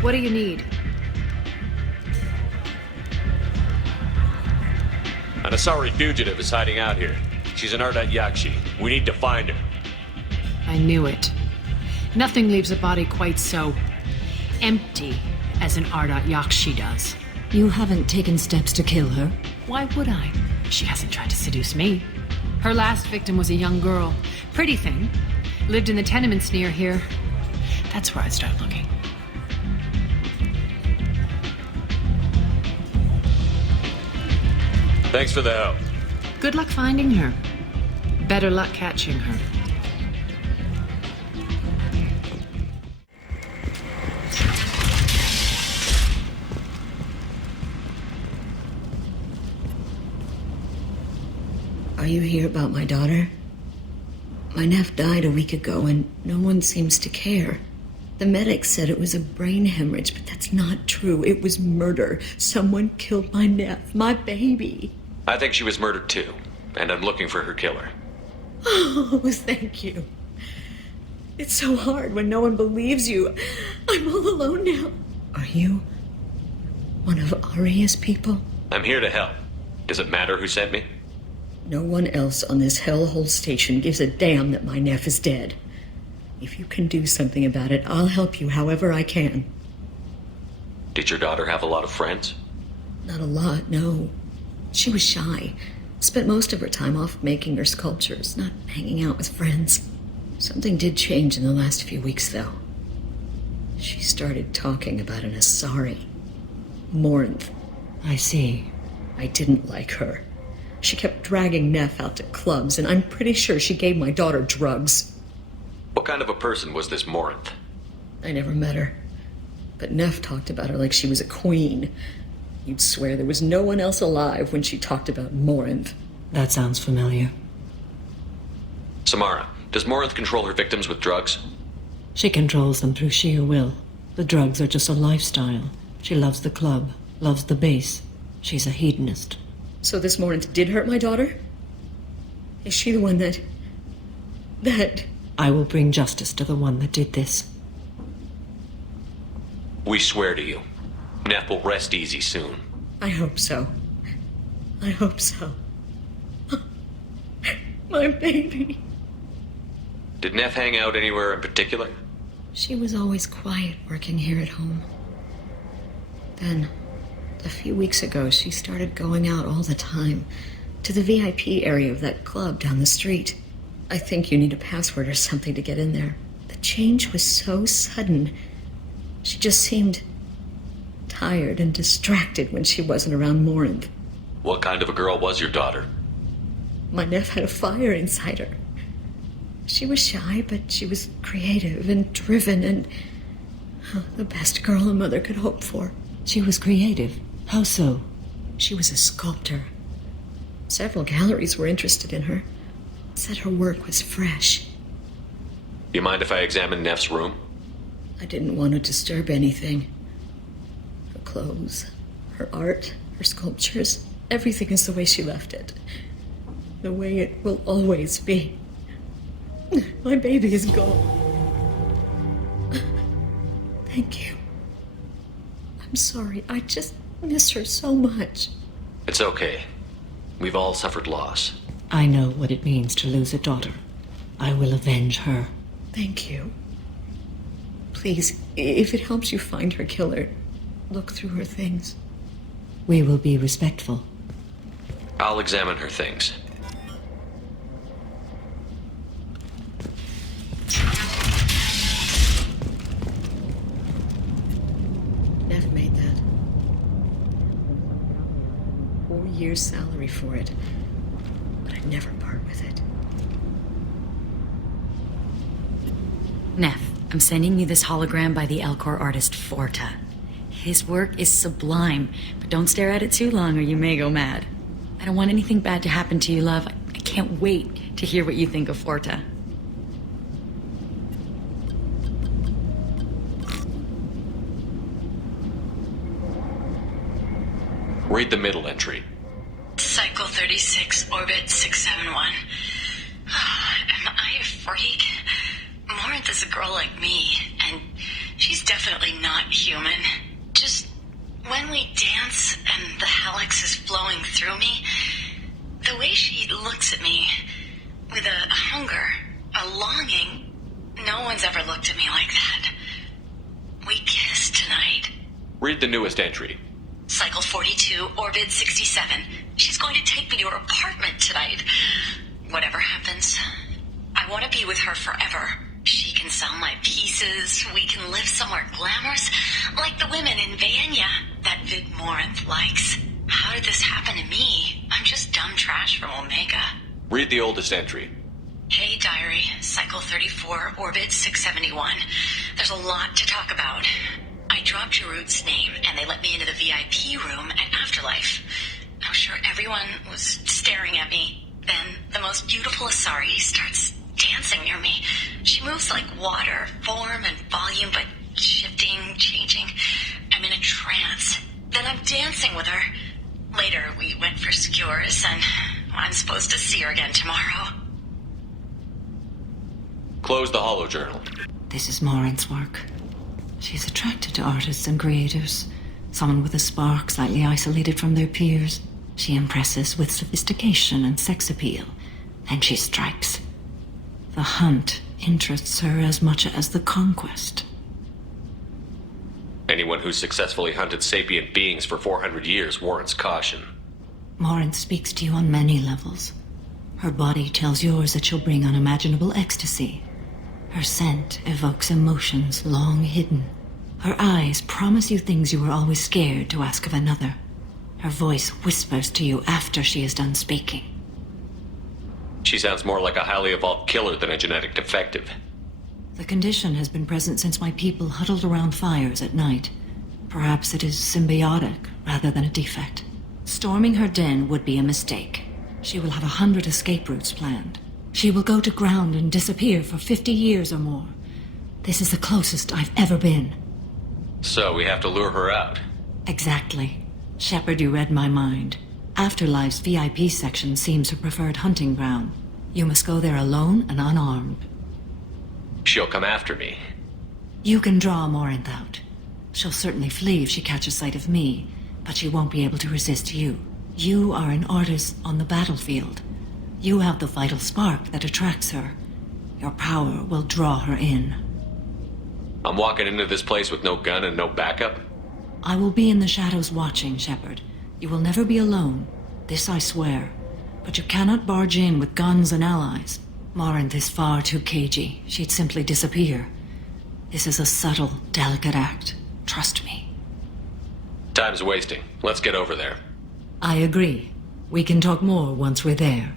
What do you need? An Asari fugitive is hiding out here. She's an Ardat Yakshi. We need to find her. I knew it. Nothing leaves a body quite so empty as an Ardat Yakshi does. You haven't taken steps to kill her? Why would I? She hasn't tried to seduce me. Her last victim was a young girl. Pretty thing. Lived in the tenements near here. That's where I'd start looking. Thanks for the help. Good luck finding her. Better luck catching her. Are you here about my daughter? My nephew died a week ago and no one seems to care. The medics said it was a brain hemorrhage, but that's not true. It was murder. Someone killed my nephew, my baby. I think she was murdered too, and I'm looking for her killer. Oh, thank you. It's so hard when no one believes you. I'm all alone now. Are you one of Aria's people? I'm here to help. Does it matter who sent me? No one else on this hellhole station gives a damn that my nephew is dead. If you can do something about it, I'll help you however I can. Did your daughter have a lot of friends? Not a lot, no. She was shy. Spent most of her time off making her sculptures, not hanging out with friends. Something did change in the last few weeks, though. She started talking about an Asari. Morinth. I see. I didn't like her. She kept dragging Neff out to clubs, and I'm pretty sure she gave my daughter drugs. What kind of a person was this Morinth? I never met her. But Neff talked about her like she was a queen. You'd swear there was no one else alive when she talked about Morinth. That sounds familiar. Samara, does Morinth control her victims with drugs? She controls them through sheer will. The drugs are just a lifestyle. She loves the club, loves the base. She's a hedonist. So this Morinth did hurt my daughter? Is she the one that... I will bring justice to the one that did this. We swear to you. Neff will rest easy soon. I hope so. I hope so. My baby. Did Neff hang out anywhere in particular? She was always quiet working here at home. Then, a few weeks ago, she started going out all the time to the VIP area of that club down the street. I think you need a password or something to get in there. The change was so sudden. She just seemed tired and distracted when she wasn't around Morinth. What kind of a girl was your daughter? My nephew had a fire inside her. She was shy, but she was creative and driven and the best girl a mother could hope for. She was creative. How so? She was a sculptor. Several galleries were interested in her. Said her work was fresh. You mind if I examine Neff's room? I didn't want to disturb anything. Her clothes, her art, her sculptures, everything is the way she left it. The way it will always be. My baby is gone. Thank you. I'm sorry. I just miss her so much. It's okay. We've all suffered loss. I know what it means to lose a daughter. I will avenge her. Thank you. Please, if it helps you find her killer, look through her things. We will be respectful. I'll examine her things. Neff made that. 4 years' salary for it. But I'd never part with it. Neff, I'm sending you this hologram by the Elcor artist Forta. His work is sublime, but don't stare at it too long or you may go mad. I don't want anything bad to happen to you, love. I can't wait to hear what you think of Forta. Read the middle entry. Cycle 36, orbit 671. Am I a freak? Morinth is a girl like me, and she's definitely not human. Read the newest entry. Cycle 42, Orbit 67. She's going to take me to her apartment tonight. Whatever happens, I want to be with her forever. She can sell my pieces. We can live somewhere glamorous, like the women in Vanya that Vid Morinth likes. How did this happen to me? I'm just dumb trash from Omega. Read the oldest entry. Hey, Diary. Cycle 34, Orbit 671. There's a lot to talk about. I dropped Jarut's name, and they let me into the VIP room at Afterlife. I'm sure everyone was staring at me. Then the most beautiful Asari starts dancing near me. She moves like water, form and volume, but shifting, changing. I'm in a trance. Then I'm dancing with her. Later, we went for skewers, and I'm supposed to see her again tomorrow. Close the holojournal. This is Morinth's work. She's attracted to artists and creators. Someone with a spark, slightly isolated from their peers. She impresses with sophistication and sex appeal. Then she strikes. The hunt interests her as much as the conquest. Anyone who's successfully hunted sapient beings for 400 years warrants caution. Morinth speaks to you on many levels. Her body tells yours that she'll bring unimaginable ecstasy. Her scent evokes emotions long hidden. Her eyes promise you things you were always scared to ask of another. Her voice whispers to you after she is done speaking. She sounds more like a highly evolved killer than a genetic defective. The condition has been present since my people huddled around fires at night. Perhaps it is symbiotic rather than a defect. Storming her den would be a mistake. She will have 100 escape routes planned. She will go to ground and disappear for 50 years or more. This is the closest I've ever been. So we have to lure her out. Exactly. Shepard, you read my mind. Afterlife's VIP section seems her preferred hunting ground. You must go there alone and unarmed. She'll come after me. You can draw Morinth out. She'll certainly flee if she catches sight of me, but she won't be able to resist you. You are an artist on the battlefield. You have the vital spark that attracts her. Your power will draw her in. I'm walking into this place with no gun and no backup? I will be in the shadows watching, Shepard. You will never be alone. This I swear. But you cannot barge in with guns and allies. Morinth is far too cagey. She'd simply disappear. This is a subtle, delicate act. Trust me. Time's wasting. Let's get over there. I agree. We can talk more once we're there.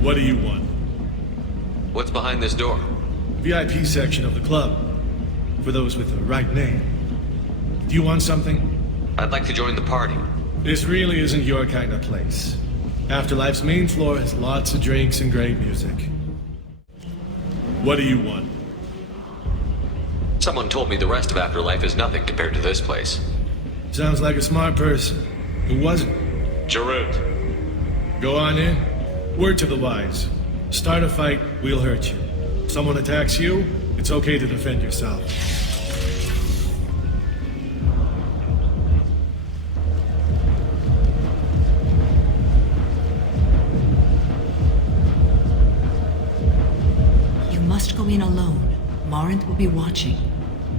What do you want? What's behind this door? VIP section of the club. For those with the right name. Do you want something? I'd like to join the party. This really isn't your kind of place. Afterlife's main floor has lots of drinks and great music. What do you want? Someone told me the rest of Afterlife is nothing compared to this place. Sounds like a smart person. Who was it? Jarut. Go on in. Word to the wise. Start a fight, we'll hurt you. Someone attacks you, it's okay to defend yourself. You must go in alone. Morinth will be watching.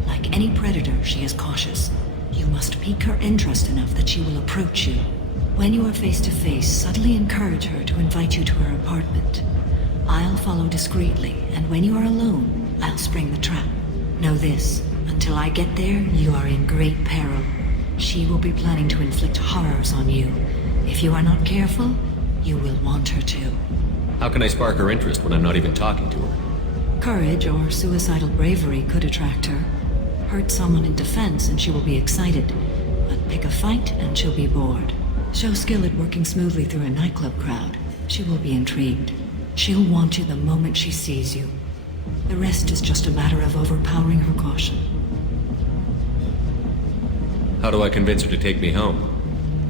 Like any predator, she is cautious. You must pique her interest enough that she will approach you. When you are face to face, subtly encourage her to invite you to her apartment. I'll follow discreetly, and when you are alone, I'll spring the trap. Know this, until I get there, you are in great peril. She will be planning to inflict horrors on you. If you are not careful, you will want her to. How can I spark her interest when I'm not even talking to her? Courage or suicidal bravery could attract her. Hurt someone in defense and she will be excited. But pick a fight and she'll be bored. Show skill at working smoothly through a nightclub crowd. She will be intrigued. She'll want you the moment she sees you. The rest is just a matter of overpowering her caution. How do I convince her to take me home?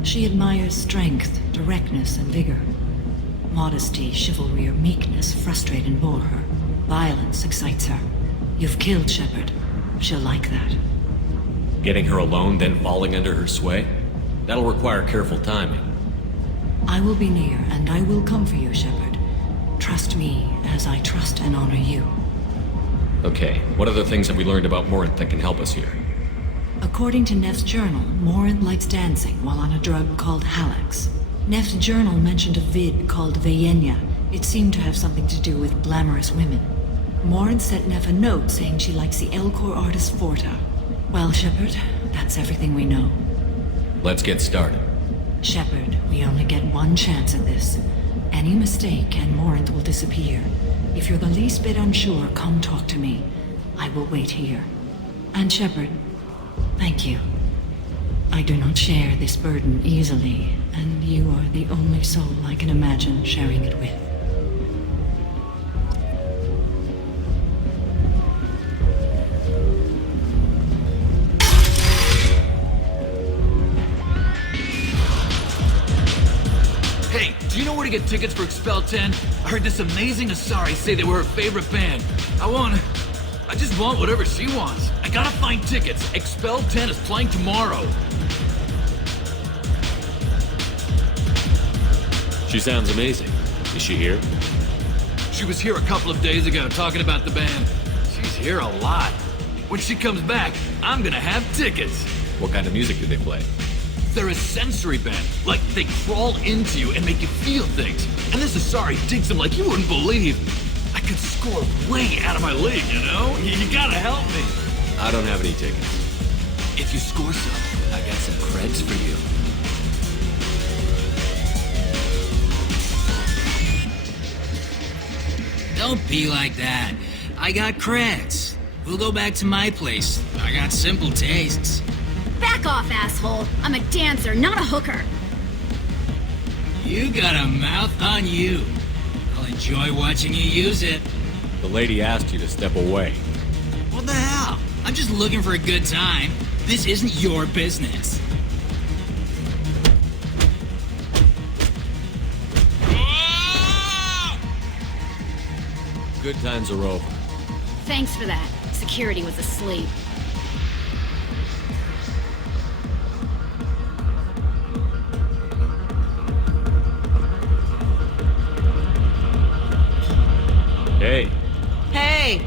She admires strength, directness, and vigor. Modesty, chivalry, or meekness frustrate and bore her. Violence excites her. You've killed Shepard. She'll like that. Getting her alone, then falling under her sway? That'll require careful timing. I will be near, and I will come for you, Shepard. Trust me as I trust and honor you. Okay, what other things have we learned about Morinth that can help us here? According to Neff's journal, Morinth likes dancing while on a drug called Halax. Neff's journal mentioned a vid called Vayenya. It seemed to have something to do with glamorous women. Morinth sent Neff a note saying she likes the Elcor artist Forta. Well, Shepard, that's everything we know. Let's get started. Shepard, we only get one chance at this. Any mistake and Morinth will disappear. If you're the least bit unsure, come talk to me. I will wait here. And Shepard, thank you. I do not share this burden easily, and you are the only soul I can imagine sharing it with. Hey, do you know where to get tickets for Expel 10? I heard this amazing Asari say they were her favorite band. I just want whatever she wants. I gotta find tickets. Expel 10 is playing tomorrow. She sounds amazing. Is she here? She was here a couple of days ago talking about the band. She's here a lot. When she comes back, I'm gonna have tickets. What kind of music do they play? They're a sensory band. Like, they crawl into you and make you feel things. And this Asari digs them like you wouldn't believe. I could score way out of my league, you know? You gotta help me. I don't have any tickets. If you score some, I got some creds for you. Don't be like that. I got creds. We'll go back to my place. I got simple tastes. Back off, asshole. I'm a dancer, not a hooker. You got a mouth on you. I'll enjoy watching you use it. The lady asked you to step away. What the hell? I'm just looking for a good time. This isn't your business. Good times are over. Thanks for that. Security was asleep. Hey. Hey!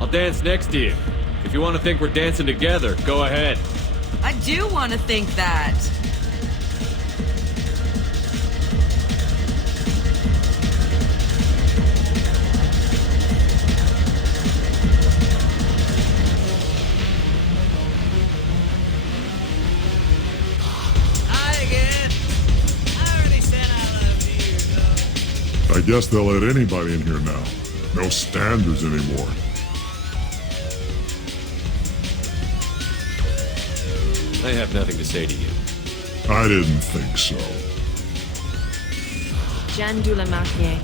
I'll dance next to you. If you want to think we're dancing together, go ahead. I do want to think that. Hi again. I already said I loved you years ago. I guess they'll let anybody in here now. No standards anymore. I have nothing to say to you. I didn't think so. Jean Dulamarquier.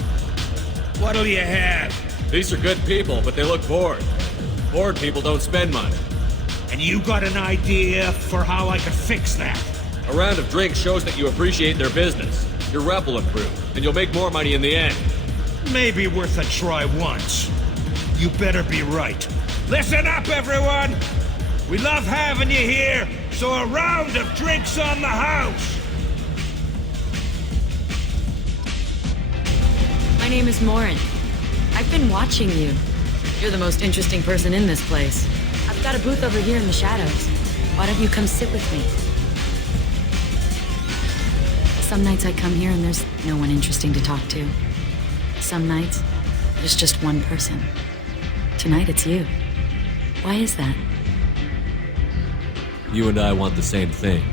What'll you have? These are good people, but they look bored. Bored people don't spend money. And you got an idea for how I could fix that? A round of drinks shows that you appreciate their business. Your rep will improve, and you'll make more money in the end. Maybe worth a try once. You better be right. Listen up, everyone! We love having you here, so a round of drinks on the house! My name is Morinth. I've been watching you. You're the most interesting person in this place. I've got a booth over here in the shadows. Why don't you come sit with me? Some nights I come here and there's no one interesting to talk to. Some nights, there's just one person. Tonight it's you. Why is that? You and I want the same things.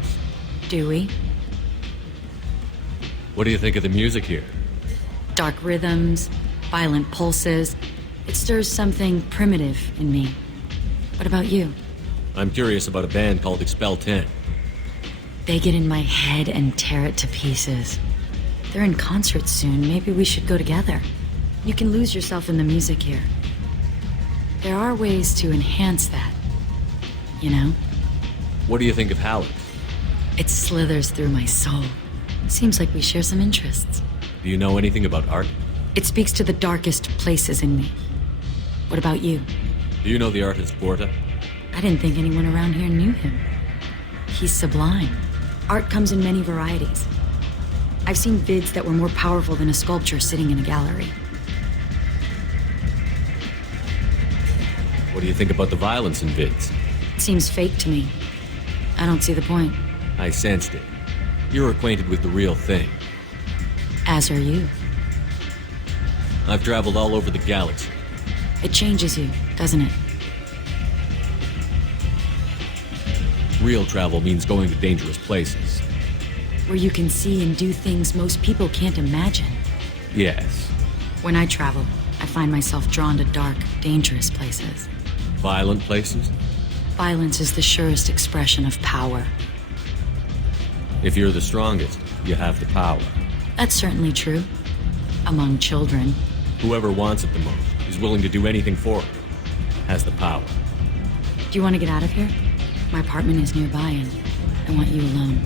Do we? What do you think of the music here? Dark rhythms, violent pulses. It stirs something primitive in me. What about you? I'm curious about a band called Expel 10. They get in my head and tear it to pieces. They're in concert soon. Maybe we should go together. You can lose yourself in the music here. There are ways to enhance that. You know? What do you think of Halax? It slithers through my soul. Seems like we share some interests. Do you know anything about art? It speaks to the darkest places in me. What about you? Do you know the artist Forta? I didn't think anyone around here knew him. He's sublime. Art comes in many varieties. I've seen vids that were more powerful than a sculpture sitting in a gallery. What do you think about the violence in vids? It seems fake to me. I don't see the point. I sensed it. You're acquainted with the real thing. As are you. I've traveled all over the galaxy. It changes you, doesn't it? Real travel means going to dangerous places. Where you can see and do things most people can't imagine. Yes. When I travel, I find myself drawn to dark, dangerous places. Violent places? Violence is the surest expression of power. If you're the strongest, you have the power. That's certainly true. Among children. Whoever wants it the most, is willing to do anything for it, has the power. Do you want to get out of here? My apartment is nearby and I want you alone.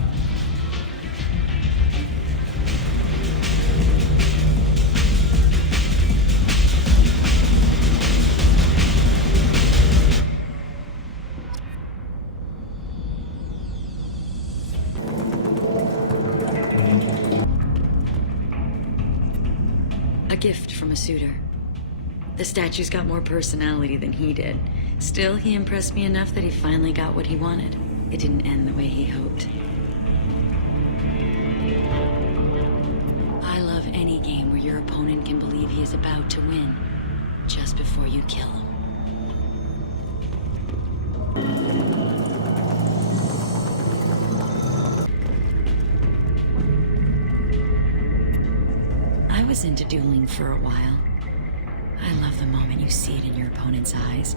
A gift from a suitor. The statue's got more personality than he did. Still, he impressed me enough that he finally got what he wanted. It didn't end the way he hoped. I love any game where your opponent can believe he is about to win, just before you kill him. I was into dueling for a while. I love the moment you see it in your opponent's eyes.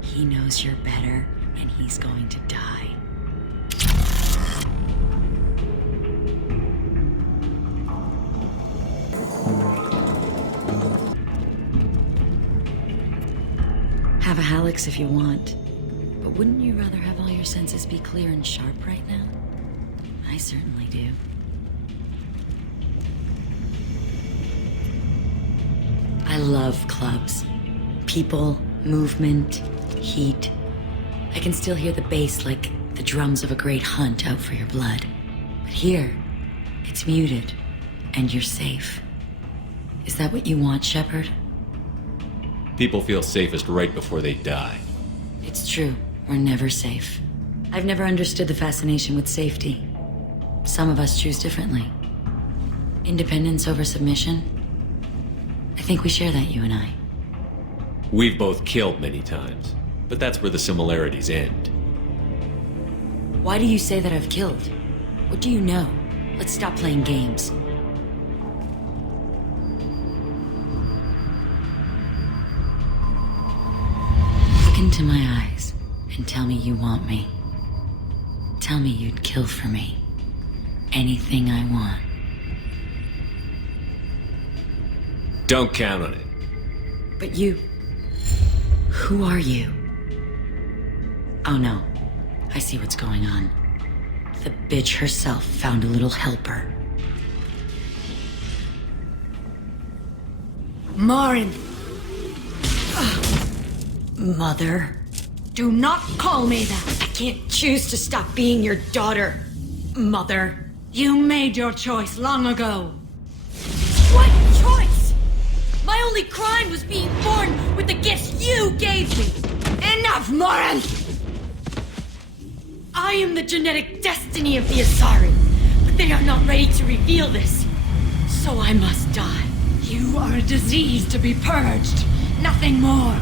He knows you're better, and he's going to die. Have a Hallex if you want, but wouldn't you rather have all your senses be clear and sharp right now? I certainly do. I love clubs. People, movement, heat. I can still hear the bass like the drums of a great hunt out for your blood. But here, it's muted, and you're safe. Is that what you want, Shepard? People feel safest right before they die. It's true. We're never safe. I've never understood the fascination with safety. Some of us choose differently. Independence over submission? I think we share that, you and I. We've both killed many times, but that's where the similarities end. Why do you say that I've killed? What do you know? Let's stop playing games. Look into my eyes and tell me you want me. Tell me you'd kill for me. Anything I want. Don't count on it. But you... Who are you? Oh no. I see what's going on. The bitch herself found a little helper. Marin! Mother. Do not call me that! I can't choose to stop being your daughter. Mother. You made your choice long ago. What choice? My only crime was being born with the gifts you gave me. Enough, Marin! I am the genetic destiny of the Asari, but they are not ready to reveal this. So I must die. You are a disease to be purged. Nothing more.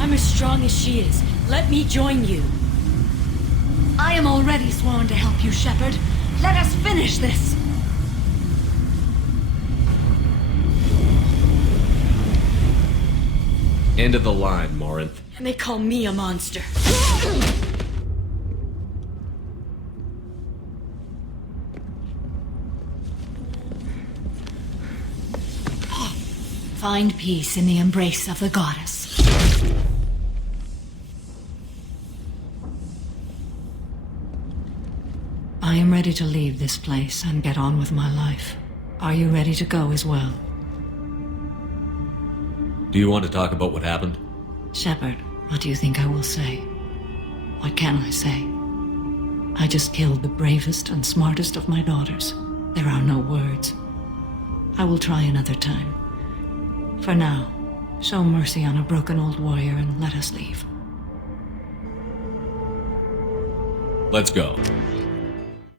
I'm as strong as she is. Let me join you. I am already sworn to help you, Shepard. Let us finish this. End of the line, Morinth. And they call me a monster. Find peace in the embrace of the goddess. I am ready to leave this place and get on with my life. Are you ready to go as well? Do you want to talk about what happened? Shepard, what do you think I will say? What can I say? I just killed the bravest and smartest of my daughters. There are no words. I will try another time. For now, show mercy on a broken old warrior and let us leave. Let's go.